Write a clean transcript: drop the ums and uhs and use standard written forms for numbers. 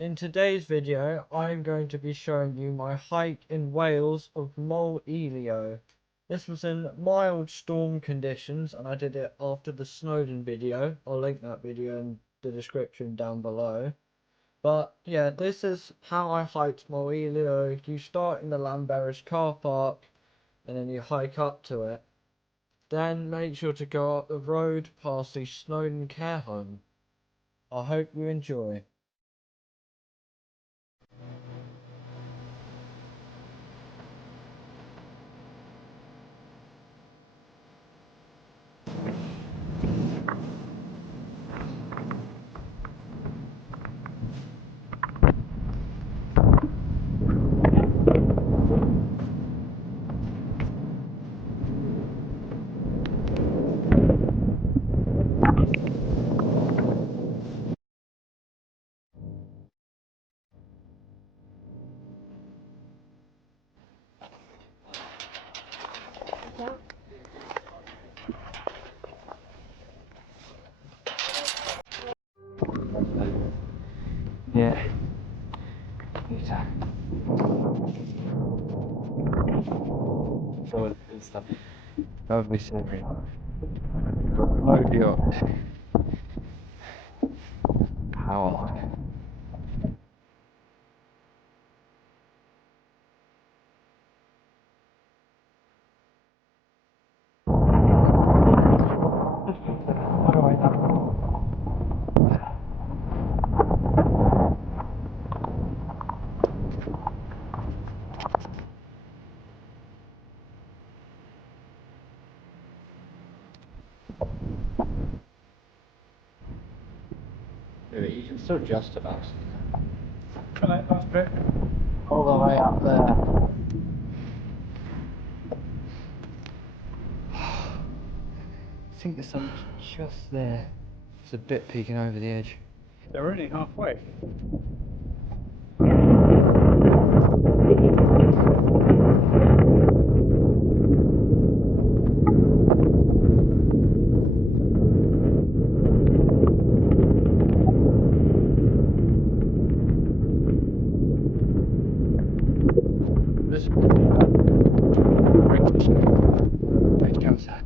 In today's video, I'm going to be showing you my hike in Wales of Moel Eilio. This was in mild storm conditions and I did it after the Snowdon video. I'll link that video in the description down below. But yeah, this is how I hiked Moel Eilio. You start in the Lamberers car park and then you hike up to it. Then make sure to go up the road past the Snowdon care home. I hope you enjoy. Yeah. So it's the lovely scenery. Moel Eilio. How? You can still just about see that. Can I pass it? All the way up there. I think the sun's just there. It's a bit peeking over the edge. They're only halfway. This right comes that.